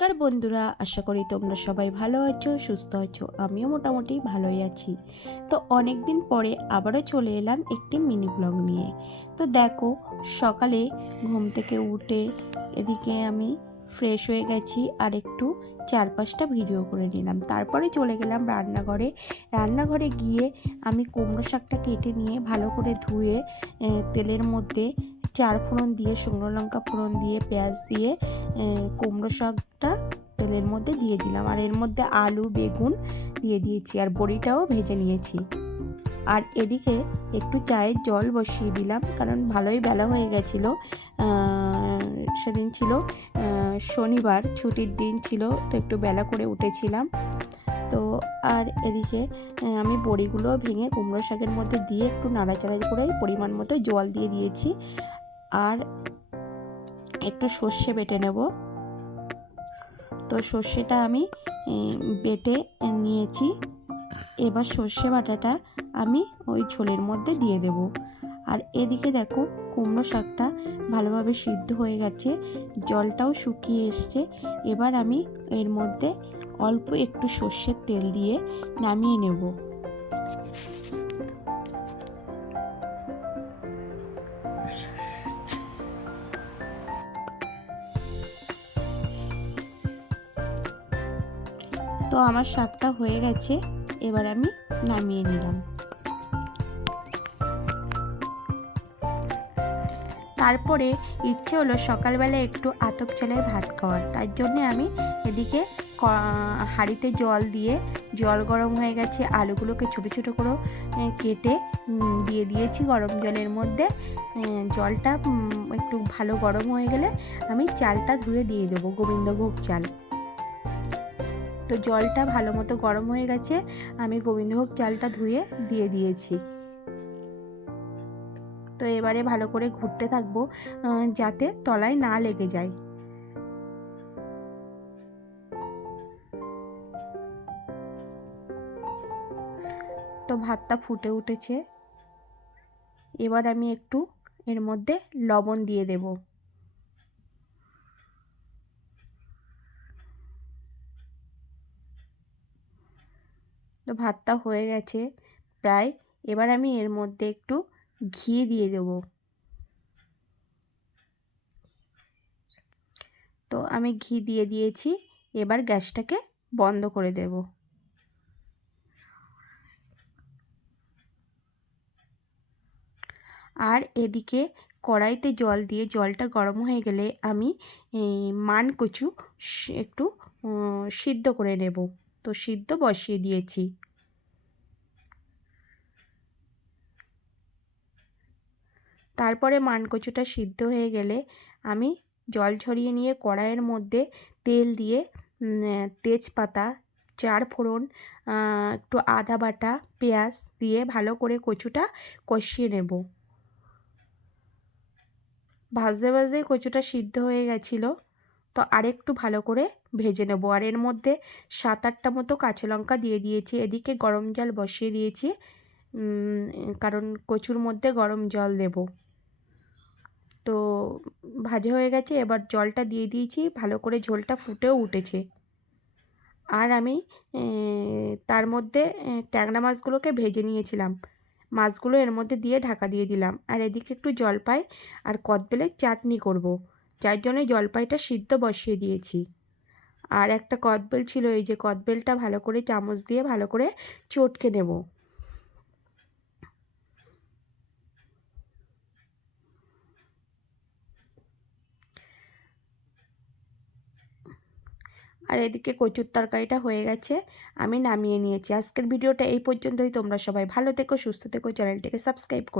নমস্কার বন্ধুরা, আশা করি তোমরা সবাই ভালো আছো, সুস্থ আছো। আমিও মোটামুটি ভালোই আছি। তো অনেক দিন পরে আবারও চলে এলাম একটি মিনি ব্লগ নিয়ে। তো দেখো, সকালে ঘুম থেকে উঠে এদিকে আমি ফ্রেশ হয়ে গেছি আর একটু চারপাশটা ভিডিও করে নিলাম। তারপরে চলে গেলাম রান্নাঘরে গিয়ে আমি কুমড়ো শাকটা কেটে নিয়ে ভালো করে ধুয়ে তেলের মধ্যে 4 ফোড়ন দিয়ে, শুকনো লঙ্কা ফোড়ন দিয়ে, পেঁয়াজ দিয়ে কুমড়ো শাকটা তেলের মধ্যে দিয়ে দিলাম। আর এর মধ্যে আলু বেগুন দিয়ে দিয়েছি আর বড়িটাও ভেজে নিয়েছি। আর এদিকে একটু চায়ের জল বসিয়ে দিলাম, কারণ ভালোই বেলা হয়ে গেছিলো। সেদিন ছিল শনিবার, ছুটির দিন ছিল, তো একটু বেলা করে উঠেছিলাম। তো আর এদিকে আমি বড়িগুলো ভেঙে কুমড়ো শাকের মধ্যে দিয়ে একটু নাড়াচাড়া করে পরিমাণ মতো জল দিয়ে দিয়েছি। আর একটু সর্ষে বেটে নেব। তো সর্ষেটা আমি বেটে নিয়েছি। এবার সর্ষে বাটাটা আমি ওই ঝোলের মধ্যে দিয়ে দেব। আর এদিকে দেখো, কুমড়ো শাকটা ভালোভাবে সিদ্ধ হয়ে গেছে, জলটাও শুকিয়ে এসছে। এবার আমি এর মধ্যে অল্প একটু সর্ষের তেল দিয়ে নামিয়ে নেব। তো আমার শাকটা হয়ে গেছে, এবার আমি নামিয়ে নিলাম। তারপরে ইচ্ছে হলো সকালবেলা একটু আতপ চালের ভাত খাওয়ার, তার জন্যে আমি এদিকে হাঁড়িতে জল দিয়ে, জল গরম হয়ে গেছে, আলুগুলোকে ছোটো ছোটো করে কেটে দিয়ে দিয়েছি গরম জলের মধ্যে। জলটা একটু ভালো গরম হয়ে গেলে আমি চালটা ধুয়ে দিয়ে দেবো, গোবিন্দভোগ চাল। তো জলটা ভালো মতো গরম হয়ে গেছে, আমি গোবিন্দভোগ চালটা ধুয়ে দিয়ে দিয়েছি। তো এবারে ভালো করে ঘুরতে থাকবো, যাতে তলায় না লেগে যায়। তো ভাতটা ফুটে উঠেছে, এবার আমি একটু এর মধ্যে লবণ দিয়ে দেব। তো ভাতটা হয়ে গেছে প্রায়, এবার আমি এর মধ্যে একটু ঘি দিয়ে দেব। তো আমি ঘি দিয়ে দিয়েছি, এবার গ্যাসটাকে বন্ধ করে দেব। আর এদিকে কড়াইতে জল দিয়ে, জলটা গরম হয়ে গেলে আমি মানকচু একটু সিদ্ধ করে নেব। তো সিদ্ধ বসিয়ে দিয়েছি। তারপরে মানকচুটা সিদ্ধ হয়ে গেলে আমি জল ঝরিয়ে নিয়ে কড়াইয়ের মধ্যে তেল দিয়ে তেজপাতা, 4 ফোড়ন, একটু আদা বাটা, পেঁয়াজ দিয়ে ভালো করে কচুটা কষিয়ে নেব। ভাজতে ভাজতে কচুটা সিদ্ধ হয়ে গেছিলো, তো আরেকটু ভালো করে ভেজে নেব। আর এর মধ্যে 7-8টা মতো কাঁচা লঙ্কা দিয়ে দিয়েছি। এদিকে গরম জল বসিয়ে দিয়েছি, কারণ কচুর মধ্যে গরম জল দেব। তো ভাজা হয়ে গেছে, এবার জলটা দিয়ে দিয়েছি, ভালো করে ঝোলটা ফুটেও উঠেছে। আর আমি তার মধ্যে ট্যাংরা মাছগুলোকে ভেজে নিয়েছিলাম, মাছগুলো এর মধ্যে দিয়ে ঢাকা দিয়ে দিলাম। আর এদিকে একটু জলপাই আর কদবেলের চাটনি করব, যার জন্য জলপাইটা সিদ্ধ বসিয়ে দিয়েছি। আর একটা কদবেল ছিল, এই যে কদবেলটা ভালো করে চামচ দিয়ে ভালো করে চটকে নেব। আর এদিকে কচুর তরকারিটা হয়ে গেছে, আমি নামিয়ে নিয়েছি। আজকের ভিডিওটা এই পর্যন্তই। তোমরা সবাই ভালো থেকো, সুস্থ থেকো, চ্যানেলটিকে সাবস্ক্রাইব করো।